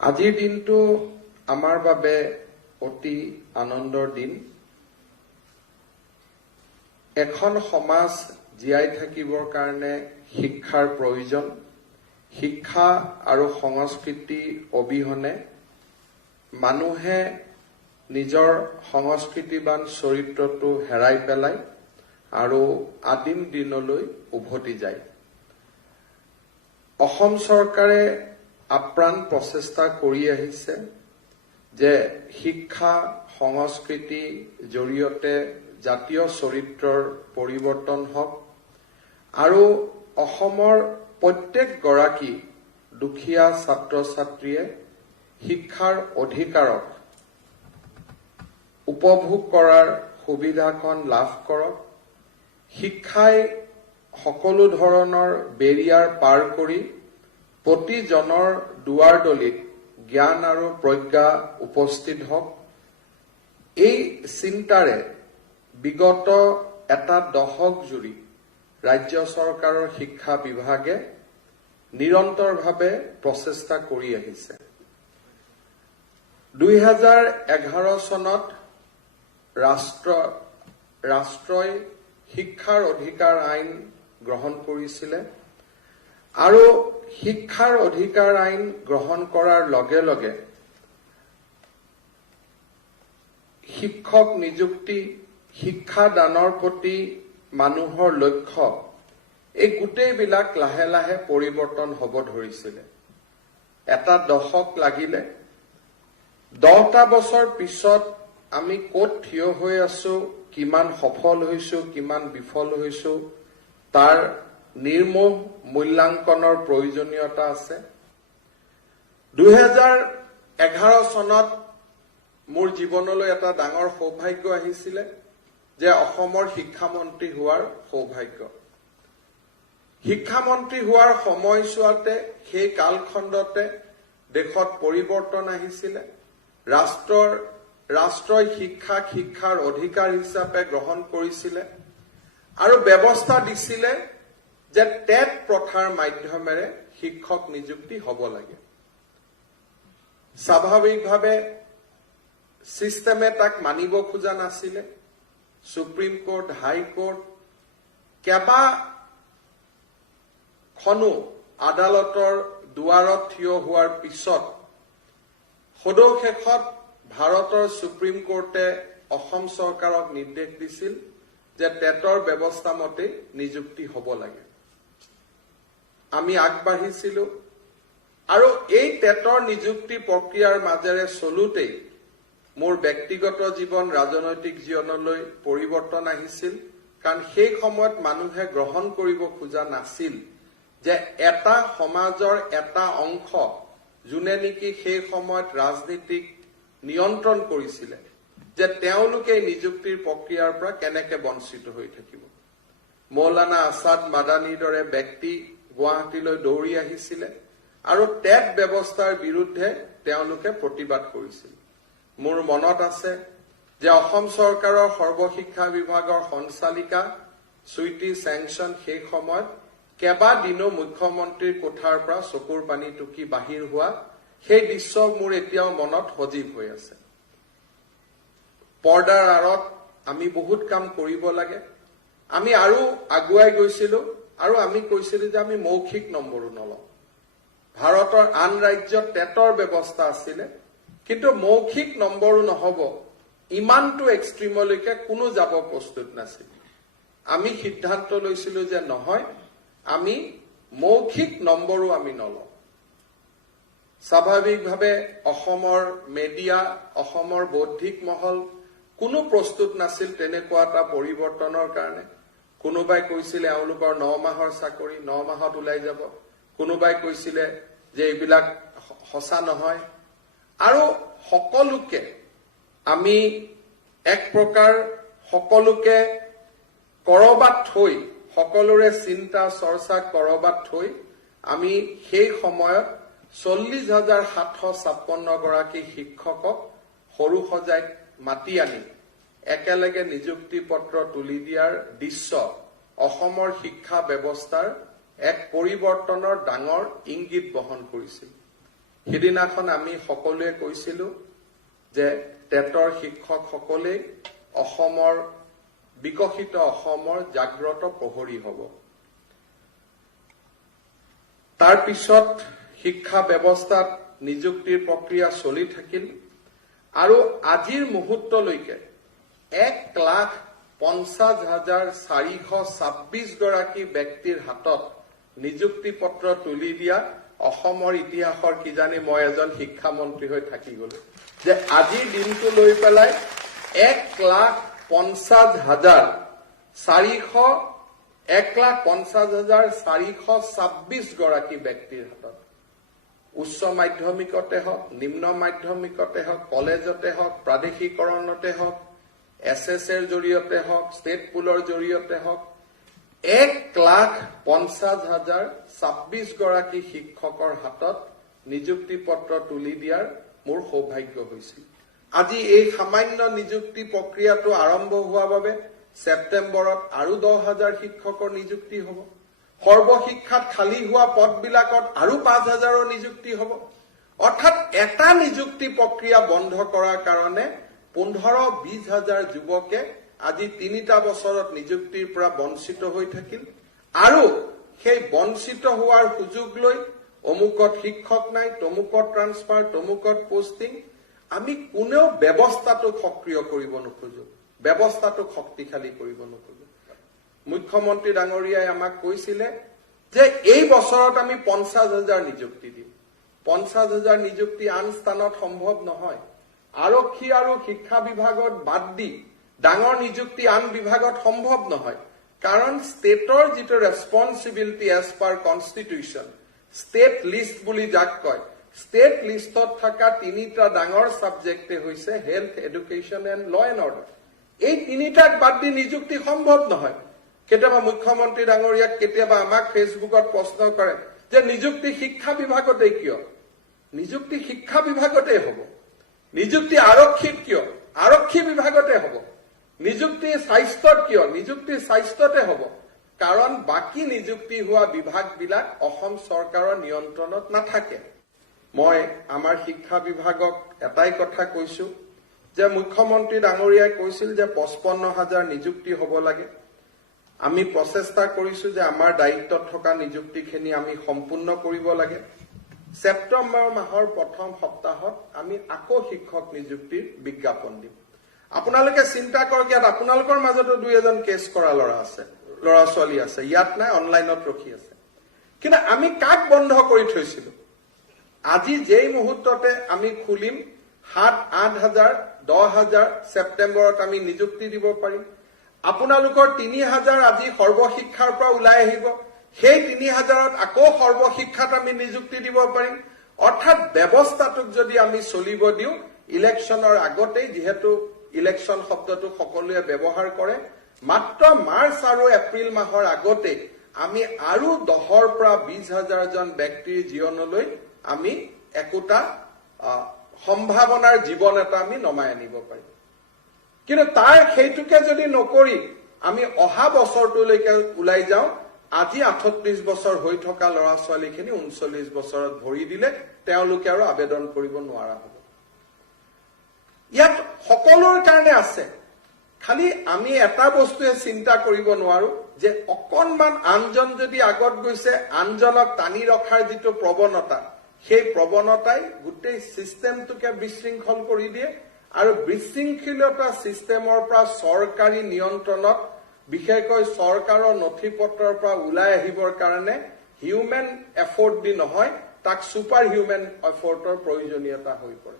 আজিৰ দিনটো আমাৰ বাবে অতি আনন্দৰ দিন। এখন সমাজ জীয়াই থাকিবৰ কাৰণে শিক্ষাৰ প্ৰয়োজন। শিক্ষা আৰু সংস্কৃতি অবিহনে মানুহে নিজৰ সংস্কৃতিবান চৰিত্ৰটো হেৰাই পেলায় আৰু আদিম দিনলৈ উভতি যায়। অসম চৰকাৰে আপ্ৰাণ প্ৰচেষ্টা কৰি আহিছে যে শিক্ষা সংস্কৃতি জৰিয়তে জাতীয় চৰিত্ৰৰ পৰিৱৰ্তন হওক আৰু অসমৰ প্ৰত্যেকগৰাকী দুখীয়া ছাত্ৰ ছাত্ৰীয়ে শিক্ষাৰ অধিকাৰক উপভোগ কৰাৰ সুবিধাখন লাভ কৰক। শিক্ষাই সকলো ধৰণৰ বেৰিয়াৰ পাৰ কৰি প্ৰতিজনৰ দুৱাৰদলিত জ্ঞান আৰু প্ৰজ্ঞা উপস্থিত হওক। এই চিন্তাৰে বিগত এটা দশক জুৰি ৰাজ্য চৰকাৰৰ শিক্ষা বিভাগে নিৰন্তৰভাৱে প্ৰচেষ্টা কৰি আহিছে। 2011 চনত ৰাষ্ট্ৰই শিক্ষাৰ অধিকাৰ আইন গ্ৰহণ কৰিছিলে আৰু শিক্ষাৰ অধিকাৰ আইন গ্ৰহণ কৰাৰ লগে লগে শিক্ষক নিযুক্তি, শিক্ষাদানৰ প্ৰতি মানুহৰ লক্ষ্য এই গোটেইবিলাক লাহে লাহে পৰিৱৰ্তন হ'ব ধৰিছিলে। এটা দশক লাগিলে। 10টা বছৰ পিছত আমি ক'ত থিয় হৈ আছো, কিমান সফল হৈছো, কিমান বিফল হৈছো, তাৰ নিৰ্মোহ মূল্যাংকনৰ প্ৰয়োজনীয়তা আছে। 2011 চনত মোৰ জীৱনলৈ এটা ডাঙৰ সৌভাগ্য আহিছিলে যে অসমৰ শিক্ষামন্ত্ৰী হোৱাৰ সৌভাগ্য। শিক্ষামন্ত্ৰী হোৱাৰ সময়ছোৱাতে সেই কালখণ্ডতে দেশত পৰিৱৰ্তন আহিছিলে। ৰাষ্ট্ৰই শিক্ষাৰ অধিকাৰ হিচাপে গ্ৰহণ কৰিছিলে আৰু ব্যৱস্থা দিছিলে যে টেট প্ৰথাৰ মাধ্যমেৰে শিক্ষক নিযুক্তি হ'ব লাগে। স্বাভাৱিকভাৱে চিষ্টেমে তাক মানিব খোজা নাছিলে। সুপ্ৰিম কোৰ্ট, হাইকোৰ্ট কেইবাখনো আদালতৰ দুৱাৰত থিয় হোৱাৰ পিছত সদৌ-শেষত ভাৰতৰ সুপ্ৰিম কোৰ্টে অসম চৰকাৰক নিৰ্দেশ দিছিল যে টেটৰ ব্যৱস্থা মতে নিযুক্তি হ'ব লাগে। আমি আগবাঢ়িছিলো আৰু এই টেটৰ নিযুক্তি প্ৰক্ৰিয়াৰ মাজেৰে চলোতেই মোৰ ব্যক্তিগত জীৱন, ৰাজনৈতিক জীৱনলৈ পৰিৱৰ্তন আহিছিল। কাৰণ সেই সময়ত মানুহে গ্ৰহণ কৰিব খোজা নাছিল যে এটা সমাজৰ এটা অংশ যোনে নেকি সেই সময়ত ৰাজনীতিক নিয়ন্ত্ৰণ কৰিছিলে যে তেওঁলোকে নিযুক্তিৰ প্ৰক্ৰিয়াৰ পৰা কেনেকে বঞ্চিত হৈ থাকিব। মৌলানা আছাদ মাদানীৰ দৰে ব্যক্তি গুৱাহাটীলৈ দৌৰি আহিছিলে আৰু টেট ব্যৱস্থাৰ বিৰুদ্ধে তেওঁলোকে প্ৰতিবাদ কৰিছিল। মোৰ মনত আছে যে অসম চৰকাৰৰ সৰ্বশিক্ষা বিভাগৰ সঞ্চালিকা চুইটি চেংচন সেই সময়ত কেইবাদিনো মুখ্যমন্ত্ৰীৰ কোঠাৰ পৰা চকুৰ পানী টুকি বাহিৰ হোৱা সেই দৃশ্য মোৰ এতিয়াও মনত সজীৱ হৈ আছে। পৰ্দাৰ আঁৰত আমি বহুত কাম কৰিব লাগে। আমি আৰু আগুৱাই গৈছিলো আৰু আমি কৈছিলো যে আমি মৌখিক নম্বৰো নলওঁ। ভাৰতৰ আন ৰাজ্যত টেটৰ ব্যৱস্থা আছিলে, কিন্তু মৌখিক নম্বৰো নহব ইমানটো এক্সট্ৰিমলৈকে কোনো যাব প্ৰস্তুত নাছিল। আমি সিদ্ধান্ত লৈছিলো যে নহয়, আমি মৌখিক নম্বৰো আমি নলওঁ। স্বাভাৱিকভাৱে অসমৰ মেডিয়া, অসমৰ বৌদ্ধিক মহল কোনো প্ৰস্তুত নাছিল তেনেকুৱা এটা পৰিৱৰ্তনৰ কাৰণে। কোনোবাই কৈছিলে এওঁলোকৰ 9 মাহৰ চাকৰি, 9 মাহত ওলাই যাব। কোনোবাই কৈছিলে যে এইবিলাক সঁচা নহয়। আৰু সকলোকে আমি এক প্ৰকাৰ সকলোকে কৰবাত থৈ, সকলোৰে চিন্তা চৰ্চা কৰবাত থৈ আমি সেই সময়ত 40,756 গৰাকী শিক্ষকক সৰু সজাইত মাতি আনি একেলগে নিযুক্তি পত্ৰ তুলি দিয়াৰ দৃশ্য অসমৰ শিক্ষা ব্যৱস্থাৰ এক পৰিৱৰ্তনৰ ডাঙৰ ইংগিত বহন কৰিছিল। সিদিনাখন আমি সকলোৱে কৈছিলো যে টেটৰ শিক্ষকসকলে অসমৰ বিকশিত অসমৰ জাগ্ৰত প্ৰহৰী হ'ব। তাৰ পিছত শিক্ষা ব্যৱস্থাত নিযুক্তিৰ প্ৰক্ৰিয়া চলি থাকিল আৰু আজিৰ মুহূৰ্তলৈকে 1,50,426 গৰাকী ব্যক্তিৰ হাতত নিযুক্তি পত্ৰ তুলি দিয়া অসমৰ ইতিহাসৰ কিজানি মই এজন শিক্ষামন্ত্ৰী হৈ থাকি গলো যে আজিৰ দিনটো লৈ পেলাই 1,50,426 গৰাকী ব্যক্তিৰ হাতত উচ্চ মাধ্যমিকতে হওক, নিম্ন মাধ্যমিকতে হওক, কলেজতে হওক, প্ৰাদেশিকৰণতে হওক, SSৰ জৰিয়তে হওক, ষ্টেট পুলৰ জৰিয়তে হওক 1,50,026 গৰাকী শিক্ষকৰ হাতত নিযুক্তি পত্ৰ তুলি দিয়াৰ মোৰ সৌভাগ্য হৈছিল। আজি এই সামান্য নিযুক্তি প্ৰক্ৰিয়াটো আৰম্ভ হোৱাৰ বাবে ছেপ্টেম্বৰত আৰু 10,000 শিক্ষকৰ নিযুক্তি হ'ব। সৰ্বশিক্ষাত খালী হোৱা পদবিলাকত আৰু 5,000ৰ নিযুক্তি হ'ব। অৰ্থাৎ এটা নিযুক্তি প্ৰক্ৰিয়া বন্ধ কৰাৰ কাৰণে 15-20,000 যুৱকে আজি 3টা বছৰত নিযুক্তিৰ পৰা বঞ্চিত হৈ থাকিল আৰু সেই বঞ্চিত হোৱাৰ সুযোগ লৈ অমুকত শিক্ষক নাই, তমুকত ট্ৰান্সফাৰ, তমুকত পোষ্টিং, আমি কোনেও ব্যৱস্থাটোক সক্ৰিয় কৰিব নোখোজো, ব্যৱস্থাটোক শক্তিশালী কৰিব নোখোজো। মুখ্যমন্ত্ৰী ডাঙৰীয়াই আমাক কৈছিলে যে এই বছৰত আমি 50,000 নিযুক্তি দিম। 50,000 নিযুক্তি আন স্থানত সম্ভৱ নহয়। আৰক্ষী আৰু শিক্ষা বিভাগত বাদ দি ডাঙৰ নিযুক্তি আন বিভাগত সম্ভৱ নহয়, কাৰণ ষ্টেটৰ যিটো responsibility as per constitution, state list বুলি যাক কয়, ষ্টেট লিষ্টত থকা 3টা ডাঙৰ ছাবজেক্টে হৈছে হেল্থ, এডুকেশ্যন এণ্ড ল এণ্ড অৰ্ডাৰ। এই 3টাক বাদ দি নিযুক্তি সম্ভৱ নহয়। কেতিয়াবা মুখ্যমন্ত্ৰী ডাঙৰীয়াক কেতিয়াবা আমাক ফেচবুকত প্ৰশ্ন কৰে যে নিযুক্তি শিক্ষা বিভাগতে কিয়? নিযুক্তি শিক্ষা বিভাগতে হ'ব। নিযুক্তি আৰক্ষীত কিয়? আৰক্ষী বিভাগতে হ'ব। নিযুক্তি স্বাস্থ্যত কিয়? নিযুক্তি স্বাস্থ্যতে হ'ব। কাৰণ বাকী নিযুক্তি হোৱা বিভাগবিলাক অসম চৰকাৰৰ নিয়ন্ত্ৰণত নাথাকে। মই আমাৰ শিক্ষা বিভাগক এটাই কথা কৈছো যে মুখ্যমন্ত্ৰী ডাঙৰীয়াই কৈছিল যে 55,000 নিযুক্তি হ'ব লাগে। আমি প্ৰচেষ্টা কৰিছো যে আমাৰ দায়িত্বত থকা নিযুক্তিখিনি আমি সম্পূৰ্ণ কৰিব লাগে। ছেপ্টেম্বৰ মাহৰ প্ৰথম সপ্তাহত আমি আকৌ শিক্ষক নিযুক্তিৰ বিজ্ঞাপন দিম। আপোনালোকে চিন্তা কৰক, ইয়াত আপোনালোকৰ মাজতো 2-এজন কেছ কৰা ল'ৰা ছোৱালী আছে, ইয়াত নাই, অনলাইনত ৰখি আছে। কিন্তু আমি কাক বন্ধ কৰি থৈছিলো? আজি যেই মুহূৰ্ততে আমি খুলিম 7-8,000, 10,000 ছেপ্টেম্বৰত আমি নিযুক্তি দিব পাৰিম। আপোনালোকৰ 3,000 আজি সৰ্বশিক্ষাৰ পৰা ওলাই আহিব, সেই 3,000ত আকৌ সৰ্বশিক্ষাত আমি নিযুক্তি দিব পাৰিম। অৰ্থাৎ ব্যৱস্থাটোক যদি আমি চলিব দিওঁ, ইলেকশ্যনৰ আগতেই, যিহেতু ইলেকশ্যন শব্দটো সকলোৱে ব্যৱহাৰ কৰে, মাত্ৰ মাৰ্চ আৰু এপ্ৰিল মাহৰ আগতে আমি আৰু 10ৰ পৰা 20,000 জন ব্যক্তিৰ জীৱনলৈ আমি একোটা সম্ভাৱনাৰ জীৱন এটা আমি নমাই আনিব পাৰিম। কিন্তু সেইটোকে যদি নকৰি আমি অহা বছৰটোলৈকে ওলাই যাওঁ, আজি 38 বছৰ হৈ থকা ল'ৰা ছোৱালীখিনি 39 বছৰত ভৰি দিলে তেওঁলোকে আৰু আবেদন কৰিব নোৱাৰা হ'ব। ইয়াত সকলোৰ কাৰণে আছে, খালি আমি এটা বস্তুৱে চিন্তা কৰিব নোৱাৰো যে অকণমান আনজন যদি আগত গৈছে, আনজনক টানি ৰখাৰ যিটো প্ৰৱণতা, সেই প্ৰৱণতাই গোটেই চিষ্টেমটোকে বিশৃংখল কৰি দিয়ে আৰু বিশৃংখলতা চিষ্টেমৰ পৰা চৰকাৰী নিয়ন্ত্ৰণত, বিশেষকৈ চৰকাৰৰ নথি পত্ৰৰ পৰা ওলাই আহিবৰ কাৰণে হিউমেন এফৰ্ট দি নহয়, তাক ছুপাৰ হিউমেন এফৰ্টৰ প্ৰয়োজনীয়তা হৈ পৰে।